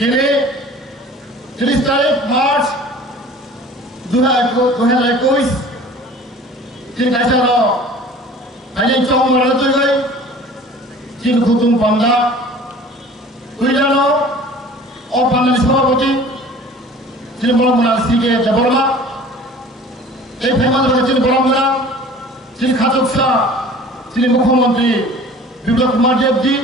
ini 30 tarik Mac 2021 তিনি কাইসার আইনে চং মারা তুই গই চিন খুতুম পান্দা উইলানো ও পান্নানি সভাপতি তিনি বলমুনা সিকে দেবর্মা এই ফেমাস তিনি বলমুনা তিনি খাতুক শাহ তিনি মুখ্যমন্ত্রী বিপ্লব কুমার দেবজি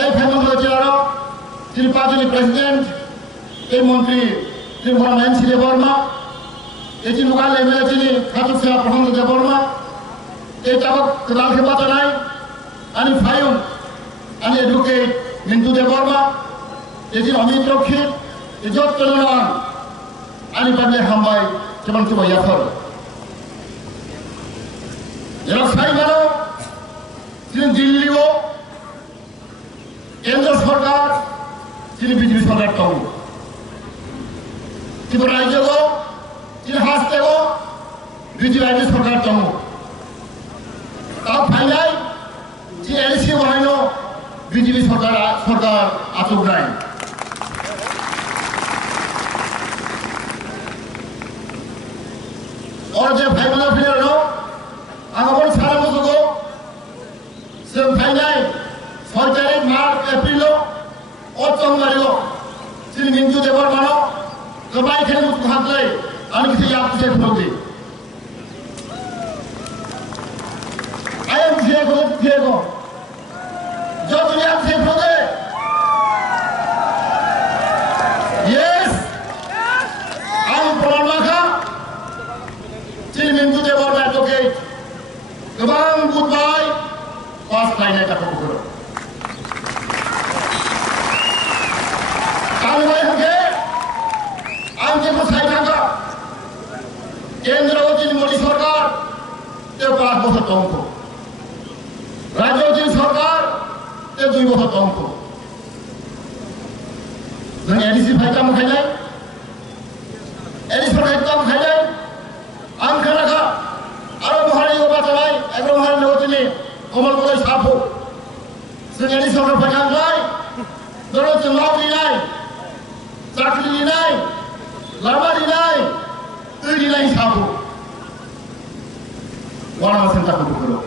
এই ফেমাস তিনি পাঁচজনী প্রেসিডেন্ট এই মন্ত্রী তিনি বলম এনসি দেবর্মা এই লোকাল এমএলএ তিনি খাতুক শাহ প্রশান্ত দেবর্মা এই চাবক লালকে পাতা নাই আমি ফায়ুন আমি এডুকেট মিন্টু দেবর্মা এই অমিত রক্ষিত ইজত চলনান আমি পাবলে হামবাই যেমন কি ইয়াফর যারা সাই মানো তিনি দিল্লিও কেন্দ্র সরকার তিনি বিজেপি সরকার তখন ত্রিপুরা রাজ্যও তিনি হাসতেও বিজেপি রাজ্য সরকার তখন তাও ফাইনাল যে এলসি বাহিনী বিজেপি সরকার আটক নাই और जो फाइनल फिर नो आगमन सारा मुझको सेम फाइनल 6 तारीख मार्च अप्रैल और चंगारियो सिर्फ हिंदू देवर मानो कबाई खेल मुझको हाथ ले और किसी आप से खोलते आये मुझे को जो तुम्हें आप से खोलते यस हम प्रमाण का Mintu Dewa advocate Kebang goodbye pas lainnya tak berguru kalau saya hake anje pasai tangga kendra ojin modi sarkar te 5 বছর তংক রাজ্য ojin সরকার te 2 বছর তংক ধরে এডিসি ফাইটাম খাইলাই এডিসি ফাইটাম খাইলাই angka naga, arah mahari obat lain, agak mahari lewat ini, komal kolai sapu, sejadi seorang pegang lain, dorong celok di lain, sakri di lain, lama di lain, di lain sapu, warna masih tak berguru,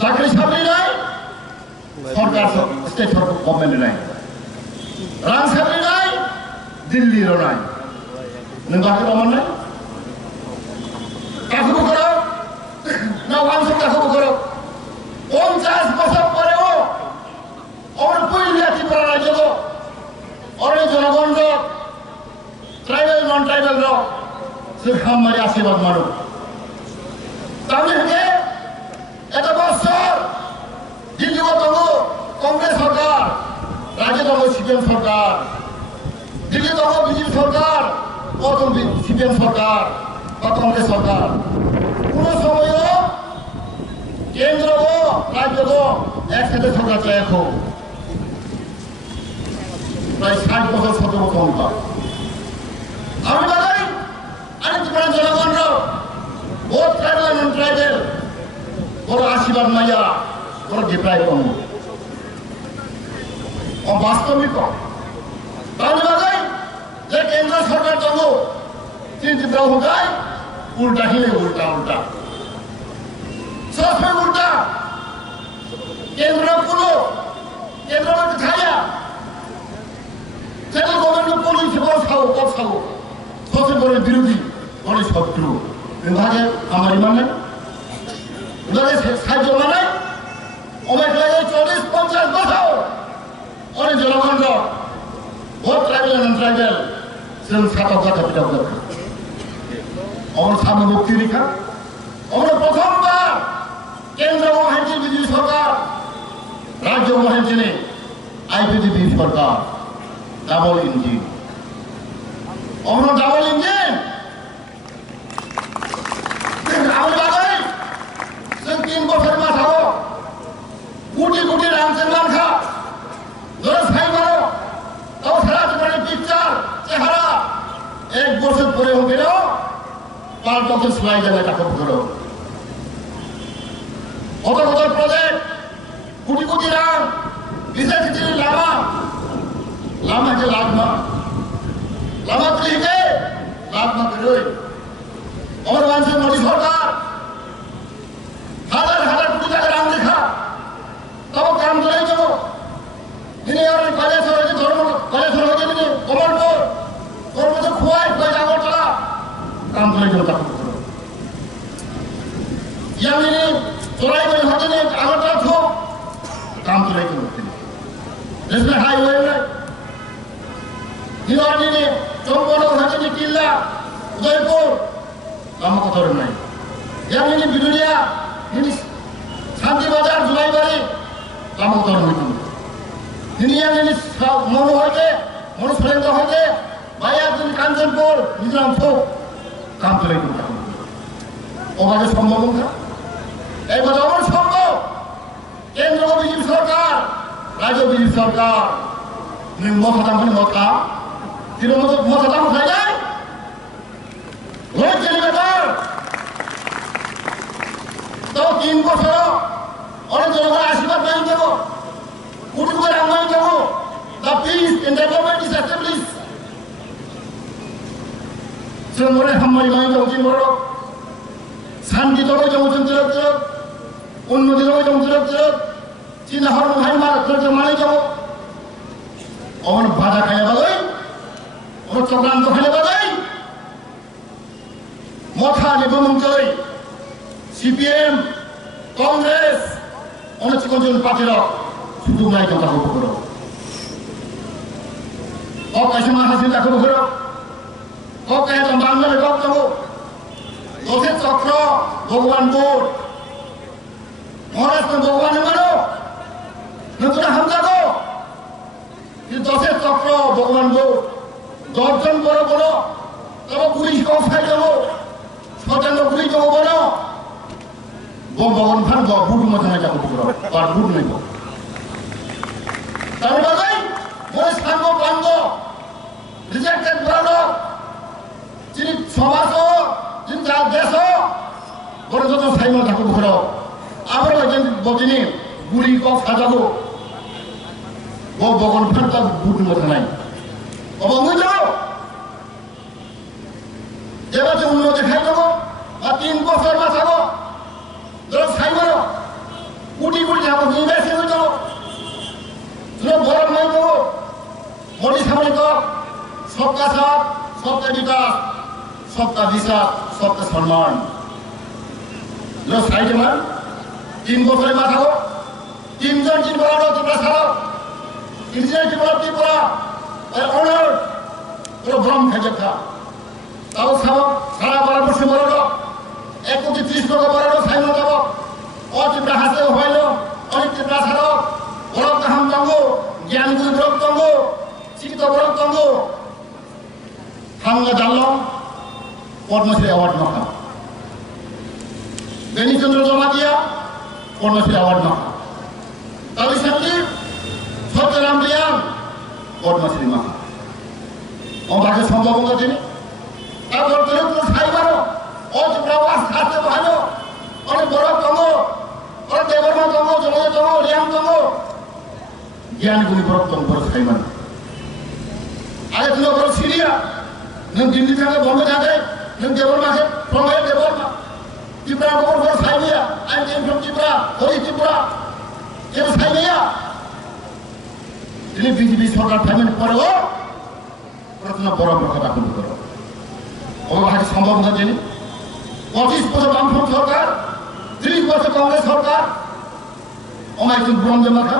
sakri sapu di lain, सरकार state government di lain, rang sapu di lain, Delhi lo lain, nenggak keroman lain. কাকু করো না ওয়াংশ কাকু করো 50 বছর পরেও আমার পইলিয়া ত্রিপুরা রাজ্য অরে জনগণ ট্রাইবেল নন ট্রাইবেল সে খামারি আশীর্বাদ মানো তাহলে এত বছর দিল্লিও তবু কংগ্রেস সরকার রাজ্যে তবু সিপিএম সরকার দিল্লি তবু বিজেপি সরকার প্রথম সিপিএম সরকার কংগ্রেস সরকার কোন সময় কেন্দ্র ও রাজ্য একসাথে সরকার চায় প্রায় 60 বছর 70 বছর অন্তর আমি বাগাই আমি ত্রিপুরা জনগণ বহুত ট্রাইবেল নন ট্রাইবেল বড় আশীর্বাদ মাইয়া বড় ডিপ্রাই কম বাস্তবিক আমি বাগাই যে কেন্দ্র সরকার তবু चिंता होता है उल्टा ही नहीं उल्टा उल्टा सच में उल्टा केंद्र में दिखाया सेंट्रल गवर्नमेंट पुलिस बस खाओ कब खाओ सबसे बड़े विरोधी बड़े शत्रु विभागे हमारी माने उधर साइड माने अमेक लगे 40-50 बसाओ और जनगण बहुत ट्राइबल नन ट्राइबल सिर्फ सात का पिता আমার সামনে মুক্তি রেখা আমরা প্রথমবার কেন্দ্র মহাঞ্চল বিজেপি সরকার রাজ্য মহাঞ্চলে আইপিজিপি সরকার ডাবল ইঞ্জিন আমরা ডাবল ইঞ্জিন আমরা বাগাই 3 বছর মাথাও কোটি কোটি রামচের মানখা ধরে সাই মারো তাও সারা জীবনের পিকচার চেহারা 1 বছর পরে হয়ে গেল পাঁচ বছর সেলাই যাবে টাকা করো কত কত প্রজেক্ট কোটি কোটি রাম বিশেষ কিছু লাভা জন্য তাকে করো ইয়ামিনি তোরাই বলে হাতে নিয়ে আগরতলা থোক কাম তোরাই করতে ন্যাশনাল হাইওয়ে নাই হিরানি চম্বল হাতে কিল্লা উদয়পুর কাম কথা নাই ইয়ামিনি বিদুরিয়া শান্তিবাজার জুলাইবাড়ি কাম কথা হইত ইয়ামিনি মনো হইতে মনুষ্যেন্দ্র হইতে ভাইয়াতুল কাঞ্চনপুর নিজাম থোক কাম তোরাই করতে ওভাবে সম্ভব না এই কথা আমার সম্ভব কেন্দ্র বিজেপি সরকার রাজ্য বিজেপি সরকার মথা মানে মথা তৃণমূল মথা দাম খাই যায় রোজ বেকার তো 3 বছর অনেক জনগণের আশীর্বাদ নাই দেবো কোটি কোটি রামায়ণ দেবো the peace in development is establish সে মনে হাম্মারি মাই দেবো 3 বড় শান্তি তবে যেমন চলতে উন্নতি তবে যেমন চলতে চিন্তা হরম ভাই মারে যাব অমন বাধা খাইলে বাজাই ওর চক্রান্ত খাইলে বাজাই মথা নিবন্ধন সিপিএম কংগ্রেস অনেক কজন পার্টির সুযোগ নাই কথা হবো করো কাছে মা হাসি দেখো করো কাছে বাংলার কক যাবো দশের চক্র ভগবানপুর মহারাষ্ট্র ভগবানের মানো নতুন হাম যাবো দশের চক্র ভগবানপুর 10 জন বড় বড় তবে পুলিশ কফায় যাবো 57 পুলিশ যাবো বড় ভগবান ভার বুট মধ্যে যাবো আর বুট নেব তার বাজাই মনে সাঙ্গ পাঙ্গ রিজেক্টেড বড় যিনি সমাজ যিনি যার দেশ বড় যত সাইমন থাকো ঘর আবার বদিনী গুড়ি কক সাজাবো ভগবান ভার তার বুট মধ্যে নাই অবঙ্গ যাও এবার যে উন্নতি খাই দেবো আর 3 বছর বাঁচাবো ধরো সাইমন কোটি কোটি যাবো ইনভেস্ট হয়ে যাবো বড় নাই দেবো মোদী সামনে তো सबका साथ सबका विकास सबका दिशा सबका सम्मान जो साइड में 3 বছরে মাথাও 3 জন কি বড় তোমরা ছাড়ো ইনজিনিয়ার কি বড় ত্রিপুরা অনার পুরো ভ্রম খেয়ে খা তাও সব সারা বারো বছর বড় 1 কোটি 30 লক্ষ বড় সাইন দেব ও ত্রিপুরা হাসে হইল অনেক ত্রিপুরা ছাড়ো বড় কাহাম তঙ্গ জ্ঞানগুলি বড় তঙ্গ শিক্ষিত বড় তঙ্গ হামলা জানলাম পদ্মশ্রী অ্যাওয়ার্ড মাখা বেনিচন্দ্র জমাতিয়া পদ্মশ্রী অ্যাওয়ার্ড মাখা তাদের সাথে সত্যরাম রিয়ান পদ্মশ্রী মাখা আমাকে সম্ভব তিনি তারপর তো সাইবারও অজ হাতে ভালো অনেক বড় তঙ্গ অনেক দেবর্মা তঙ্গ জমায় তঙ্গ রিয়ান তঙ্গ জ্ঞানগুলি বড় তঙ্গ বড় সাইবার আগে তুমি বড় সিরিয়া नों दिल्ली थांगे बम्बे थांगे नों देवरमाखे प्रमेय देवरमा त्रिपुरा बड़ साइनिया आई एम फ्रम त्रिपुरा हरि त्रिपुरा केउ साइनिया তিনি বিজেপি সরকার ফ্যামিলি পরেও প্রশ্ন বড় কথা বলতে করো ওভাবে সম্ভব না জানি 25 বছর বামফ্রন্ট সরকার 30 বছর কংগ্রেস সরকার অমাই কিন্তু বন্ধে মাথা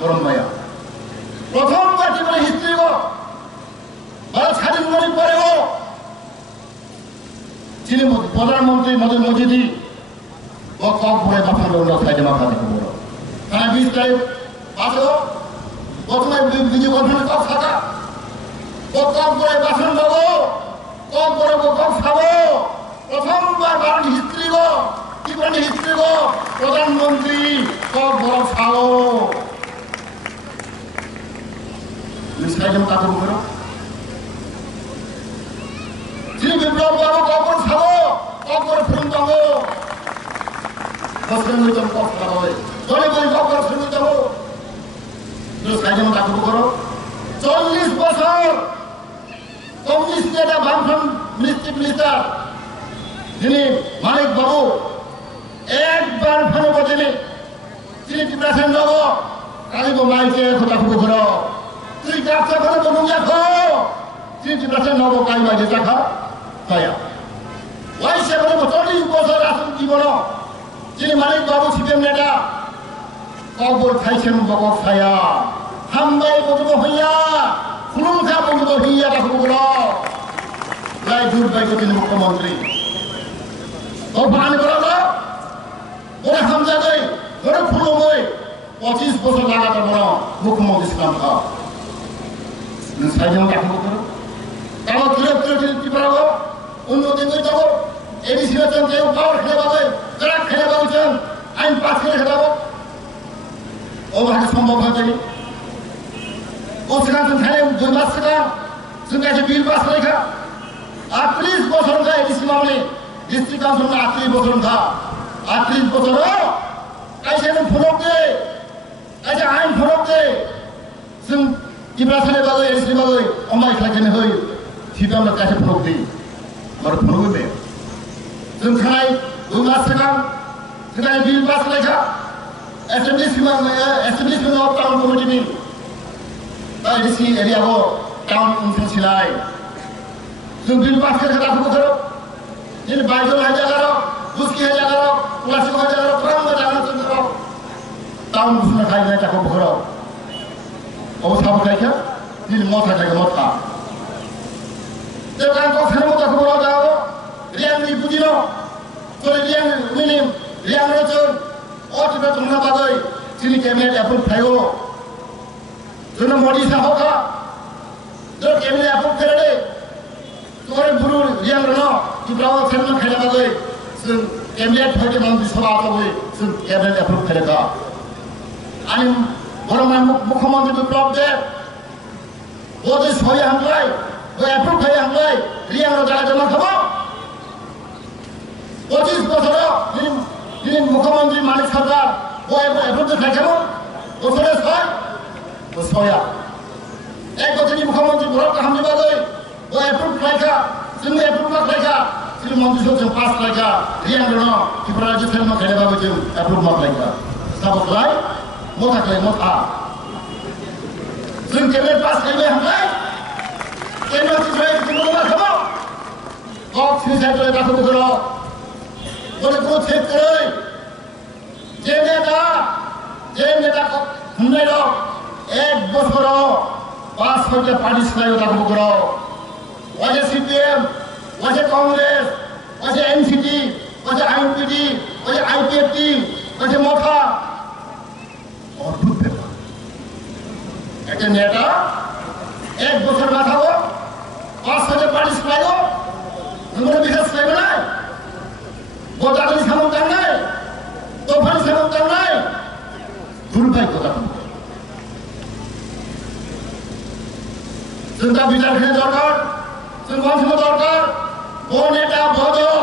গরম মায়া প্রথমবার জীবনে হিস্ট্রি গো ভারত স্বাধীন হওয়ার পরেও তিনি প্রধানমন্ত্রী মদন মজিদি ও কম পড়ে মাথা লোক সাইডে মাথা থেকে বড় তারা 20 তারিখ আসো প্রথমে বিজেপি গভর্নমেন্ট কম থাকা ও কম করে বাসন দেবো কম করে কম খাবো প্রথমবার ভারত হিস্ট্রি গো ত্রিপুরানি হিস্ট্রি গো প্রধানমন্ত্রী কম বড় খাও সাইডে কাপড় করো তিনি বিপ্লব যাবো কখন খাবো কখন ফিল্ম যাবো কথা হবে জনে বলি কখন ফিল্ম যাবো সাইডে কাপড় করো 40 বছর কমিউনিস্ট নেতা বামফ্রন্ট মিনিস্টার যিনি মানিক বাবু একবার ফেলে বসেনি তিনি ত্রিপুরা যাব কালিব মাইকে কথা খুব ঘর তুই ব্যবসা করে বলুন দেখো তিনি ত্রিপুরা নব কাই মাইকে দেখা তাইয়া Y7 40 বছর আসুন জীবন যিনি মানিক বাবু সিপিএম নেতা কবর খাইছেন বকর খায়া হামবাই বন্ধ হইয়া খুলুমখা বন্ধ হইয়া দেখো লাই দুর্ভাগ্য তিনি মুখ্যমন্ত্রী অভ্যান করা ওরা হামজা দেয় ওরা ফুলো বই 25 বছর লাগাতে বড় মুখ্যমন্ত্রী ছিলাম সাইজন দেখো করো তারা কি পারবো উন্নতি করে যাবো এডিসি হচ্ছেন কেউ পাওয়ার খেলে পাবে যারা খেলে পাচ্ছেন আইন পাস করে খেলাবো ও ভাগে সম্ভব হয়েছে ও সেখানে খেলে 2 মাস থেকে সেখানে বিল পাস রেখা 38 বছর का एडीसी मामले डिस्ट्रिक्ट काउंसिल में 38 बছর था 38 বছর ऐसे में फरोक दे ऐसे आइन फरोक दे जों इब्राहिम बागै एडीसी बागै अमाय खालामनो होय सिगांनो कासे फरोक दे मार फरोक दे जों खानाय 2 मास सिगां जों बिल पास लेखा establishment of town committee bill ADC area को टाउन उनसे सिलाय जों बिल पास करके लागू करो जिन 22,000 करो उसकी 1000 करो 50,000 करो काम जाना करो टाउन उसमें खाई जाए ताको करो और सब खाई क्या जिन मौत है मौत का तो काम को फिर मौत को बोला जाओ रियांग नी बुझिनो तो रियांग मिनी रियांग रचन और तो तुमना बागै जिन कैबिनेट अप्रूव खायो जो मोदी साहब का जो कैबिनेट अप्रूव करे তোরে বুড়ো রিয়াং রনো ইব্রাহিম সেলমান খেলা বাগৈ जों कैबिनेट হইতে মন্ত্রী সভা হবে जों कैबिनेट अप्रूव খেলেকা আমি বর্তমান মুখ্যমন্ত্রী বিপ্লব দেব ও যে সই হামলাই ও অ্যাপ্রুভ হয়ে হামলাই রিয়াং জায়গা জমা খাবো 25 বছর যিনি মুখ্যমন্ত্রী মানিক সরকার ও অ্যাপ্রুভ খাই খাবো ও সরে ছয় ও ছয়া এক বছর মুখ্যমন্ত্রী ভরত হামদি বাগৈ वो अप्रूव लाइका जों अप्रूव मत लाइका जों मंत्री जों पास लाइका रियां दनो किफ्राज सेल मा खेले बाबो जों अप्रूव मत लाइका साबलाय मोथा खेले मोथा जों केबिनेट पास खेले हमलाय केबिनेट से जों मा खबो और सिनि साइड ला खबो करो बोले को चेक करे जे नेता को हमने लो एक बছর पास होके पार्टी सलायो खबो करो वजह सीपीएम वजह कांग्रेस वजह एनसीटी वजह आईपीटी वजह आईपीएफटी वजह मोथा और दूध पेपर एक नेता एक बছর ना था वो 5 पार्टी सलायो हमारे विकास सलायो नहीं वो दादी सामने करना है तो फल सामने करना है दुर्भाग्य को करना जनता विचार करने दरकार जों मानसिनो दरकार ओ नेता बदल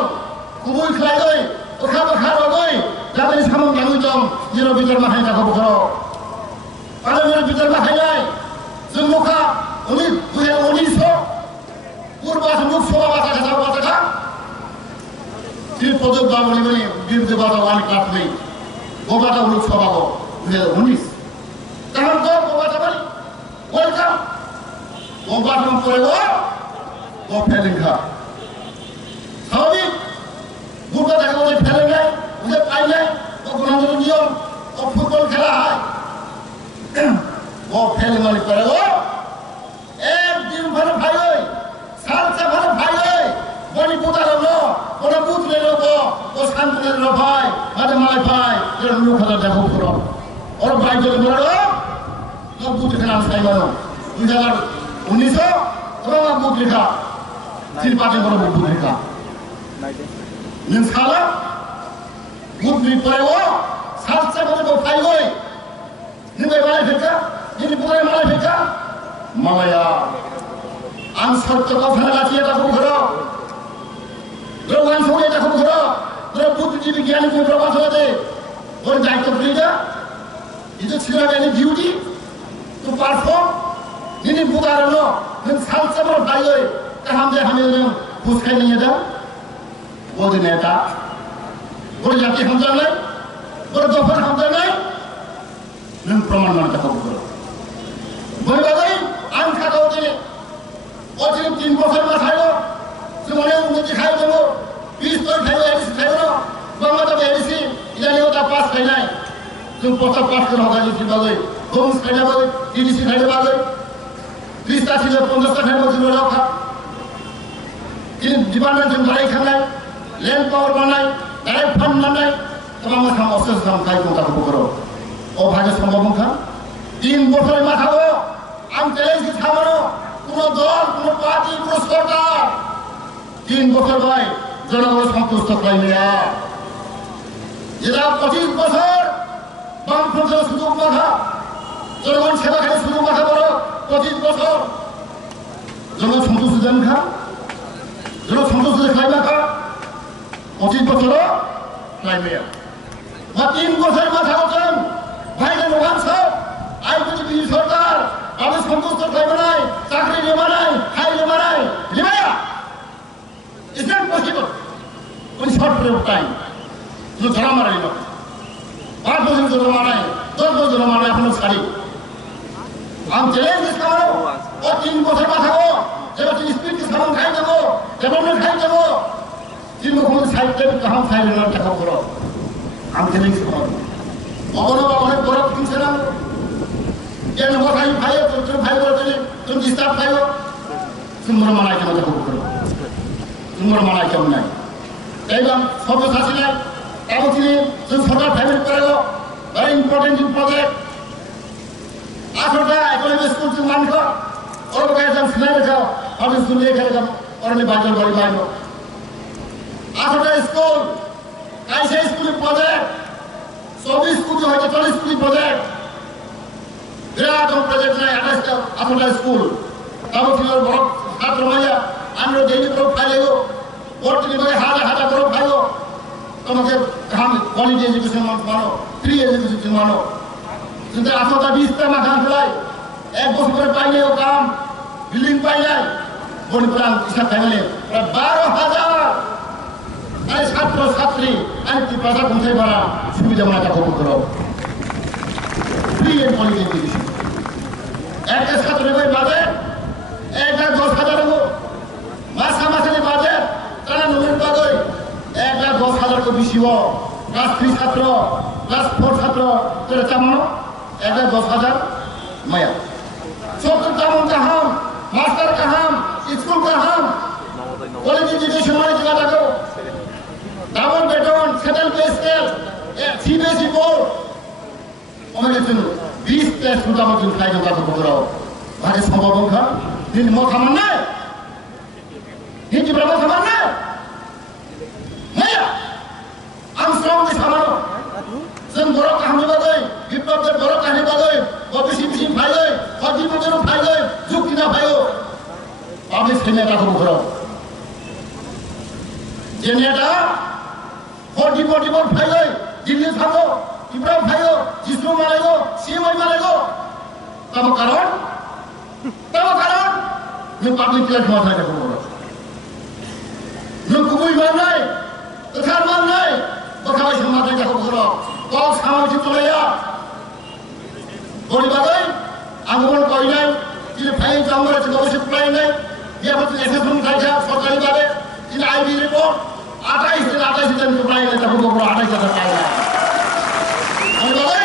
कुबुय खालाय अखा बखा रगै दानि सामन गाङै दं जेराव बिचार माहाय जाखौ बखरो आरो जेराव बिचार माहायनाय जों मखा उनि 2019 पूर्वास लोकसभा बाथा तीन पदक बाबुनि बनि बिरदे बाथा वाली काटबै गोबाटा लोकसभा को 2019 तहन को गोबाटा बनि वेलकम गोबाटा में पड़ेगो वो फैलेंगा सभी गुर्दा देखो वो फैलेंगे उसे पाएंगे वो गुनाहों नियम और फुटबॉल खेला है वो फैलने वाली पड़ेगो एक दिन भर भाई साल से भर भाई बनी पुता लो वो बूथ ले लो वो शांत ले लो भाई अरे माय भाई ये लोग खतर देखो करो और भाई जो बोलो तो बूथ के नाम सही मानो 2019 तो बूथ लिखा तीन पार्टी बड़े बूथ लिखा निंसाला बूथ लिख पड़े वो साल से भर वो भाई होए निबे वाले फिरका निबे पुरे माले फिरका माया आंसर तो का फैला चाहिए ताको करो रोगान सोने ताको करो रो बुद्धि जी विज्ञान को प्रवास होते और दायित्व प्लीजा इधर सिरा वाली ड्यूटी तो परफॉर्म निनी बुदारनो निन साल से भर भाई होए हम हमें घुस खाई नहीं था वो दिन नेता वो जाति हम जान नहीं वो दोपहर हम जान नहीं निन प्रमाण मानता कब करो बोले बाबा आम खाता होते और जिन 3 बছর না খাইলো জীবনে উন্নতি খাই দেবো खायनाय जों प्रस्ताब पास खालामनो हागासिनो बागै होम्स खायनाय बागै डिडिसि खायनाय बागै 30 टा सिले 50 टा खायनाय बागै रावखा दिन डिपार्टमेन्ट जों बानायखांनाय लेन्ड पावर बानाय डाइरेक्ट फान्ड मोननाय तमाम काम असेस काम खाय कोंताखौ बखरो ও ভাগে সম্ভাবনা 3 বছরের মাথাও আমি চ্যালেঞ্জ খামানো কোন দল কোন পার্টি কোন সরকার 3 বছর ভাই জনগণ সন্তুষ্ট পাইনি না যেটা 25 বছর বামফ্রন্টের সুযোগ মাথা জনগণ সেবা খাই সুযোগ মাথা বড় 25 বছর জনগণ সন্তুষ্ট দেন খা জনগণ সন্তুষ্ট খাই মাথা 25 বছর ক্লাইমেয়া বা 3 বছরের মাথা হচ্ছেন ভাইদের ওয়ান্স আইপিটিভি সরকার আমি সন্তুষ্ট খাইবে নাই চাকরি নেবা নাই খাইলে মারাই লিবায়া is not possible in short period of time जो धरा माराई ना 5 বছর ধরে মারাই 10 বছর ধরে মারাই আপনার সারি हम চ্যালেঞ্জ দিস কারো ও 3 বছর মাথাও যেটা স্পিড কি সামান খাই দেবো ডেভেলপমেন্ট খাই দেবো 3 বছর সাইডে কাম খাই না টাকা করো हम চ্যালেঞ্জ করো অবনবা অনেক বড় কিনছে না কেন ভাই ভাই তো ভাই বলতে তুমি ডিস্টার্ব খাইও তোমরা মানাই কেন দেখো করো তোমরা মানাই কেমন নাই এইবার সব শাসি নাই এবং তিনি সরকার ফ্যামিলি করে ভেরি ইম্পর্টেন্ট প্রজেক্ট 18টা ইকোনমিক স্কুল থেকে মানক ওর কাছে সিনাই রেখাও আমি স্কুল লিখে রেখাম অরণি বাজার বাড়ি বাইনো 18টা স্কুল কাইসে স্কুলের প্রজেক্ট 24 কোটি হয়তো 40 কোটি প্রজেক্ট বিরাট প্রজেক্ট নাই 18টা স্কুল তাও ফির বড় ছাত্র মাইয়া আমরা ডেইলি করে ফাইলেগো ওর থেকে হাজার হাজার করে ফাইলো তোমাকে हम क्वालिटी एजुकेशन मानो फ्री एजुकेशन मानो কিন্তু 18টা 20টা মাথা ফেলাই এক বছর করে পাইলে ও কাম বিল্ডিং পাইলে বড়িপুরান কিসা ফ্যামিলি প্রায় 12,000 আরে ছাত্র ছাত্রী আমি কি পাশা পৌঁছাই পারা সুবিধা মাথা খবর করো ফ্রি এন্ড কোয়ালিটি এডুকেশন একটা ছাত্রের বই বাজেট 1,10,000 টাকা মাসে মাসে বাজেট তারা নুনের বাজেট 1,10,000 को बेसी हो क्लास 3 छात्र क्लास 4 छात्र तेरे चामनो 1,10,000 माया सब चामन का हम मास्टर का हम स्कूल का हम कॉलेज एजुकेशन वाले जगह जाओ डबल बेटन settle pay scale CBSE board ओमे तुम 20 प्लस रुपया में तुम खाई जाता तो करो आगे संभव होगा दिन मो थामना हिंदी ब्रह्म थामना माया हम स्ट्रॉन्ग के सामने जों बर' काहानि बागै बिप्लबजों बर' काहानि बागै ओबिसि बिसि फाइलै हदिमजों फाइलै जुक्तिना फाइयो पाब्लिक सेनेटाखौ बुखरो जेनेटा हदिमदिमन फाइलै दिल्ली थांगो इब्राहिम फाइयो जिसु मालायगो सिवाय मालायगो तब कारण नों पाब्लिक प्लेट माथायखौ बुखरो नों गुबै मानाय गोथार मानाय बखाबाय समाजनि जाखौ बुखरो गाव सामाजिक तलाया बरिबागै आंगन कइनाय दिनै फाइन जामरे गबसे प्लायनाय बेयावबो एसेसमेन्ट खायसा सरकारि बागै दिनै आईबी रिपोर्ट 28 दिन प्लायनाय जाखौ बुखरो 28,000 पाइला बरिबागै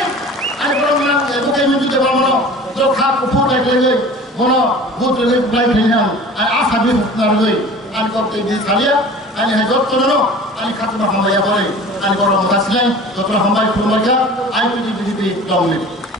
आइ प्रमाण एबुकेमिन जुदि बामनो जखा कुफुर लायगै बनो बुद्रगै प्लायनाय आइ आसा बि नारगै आइ गबते बि सालिया आइ हेजतनो आइ खातमा हामबाया बरै आइ गरम गासिनाय जत्र हामबाय खुलुमबाय आइ पिडि बिडिपि दमनि